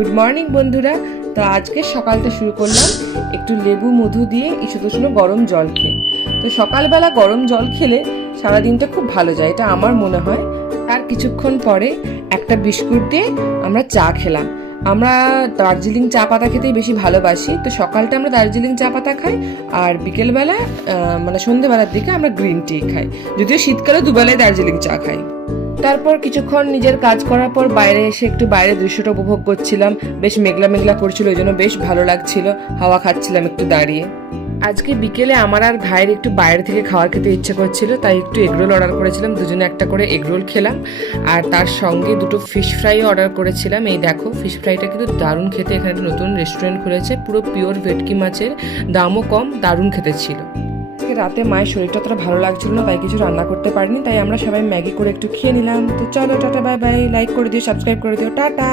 Good morning বন্ধুরা। তো আজকে সকালটা শুরু করলাম একটু লেবু মধু দিয়ে ঈষদুষ্ণ গরম জল খেয়ে। তো সকালবেলা গরম জল খেলে সারাদিনটা খুব ভালো যায়, এটা আমার মনে হয়। তার কিছুক্ষণ পরে একটা বিস্কুট দিয়ে আমরা চা খেলাম। আমরা দার্জিলিং চা পাতা খেতেই বেশি ভালোবাসি, তো সকালটা আমরা দার্জিলিং চা পাতা খাই, আর বিকেলবেলা মানে সন্ধ্যেবেলার দিকে আমরা গ্রিন টি খাই। যদিও শীতকালে দুবেলায় দার্জিলিং চা খাই। তারপর কিছুক্ষণ নিজের কাজ করার পর বাইরে এসে একটু বাইরের দৃশ্যটা উপভোগ করছিলাম। বেশ মেঘলা মেঘলা করছিল, ওই জন্য বেশ ভালো লাগছিল, হাওয়া খাচ্ছিলাম একটু দাঁড়িয়ে। আজকে বিকেলে আমার আর ভাইয়ের একটু বাইরে থেকে খাবার খেতে ইচ্ছে করছিল, তাই একটু এগরোল অর্ডার করেছিলাম। দুজনে একটা করে এগরোল খেলাম, আর তার সঙ্গে দুটো ফিশ ফ্রাইও অর্ডার করেছিলাম। এই দেখো, ফিশ ফ্রাইটা কিন্তু দারুণ খেতে। এখানে একটা নতুন রেস্টুরেন্ট খুলেছে, পুরো পিওর ভেটকি মাছের, দামও কম, দারুণ খেতে ছিল। রাতে মায়ের শরীরটা অতটা ভালো লাগছিল না, তাই কিছু রান্না করতে পারিনি, তাই আমরা সবাই ম্যাগি করে একটু খেয়ে নিলাম। তো চলো, টাটা, বাই বাই। লাইক করে দিও, সাবস্ক্রাইব করে দিও, টাটা।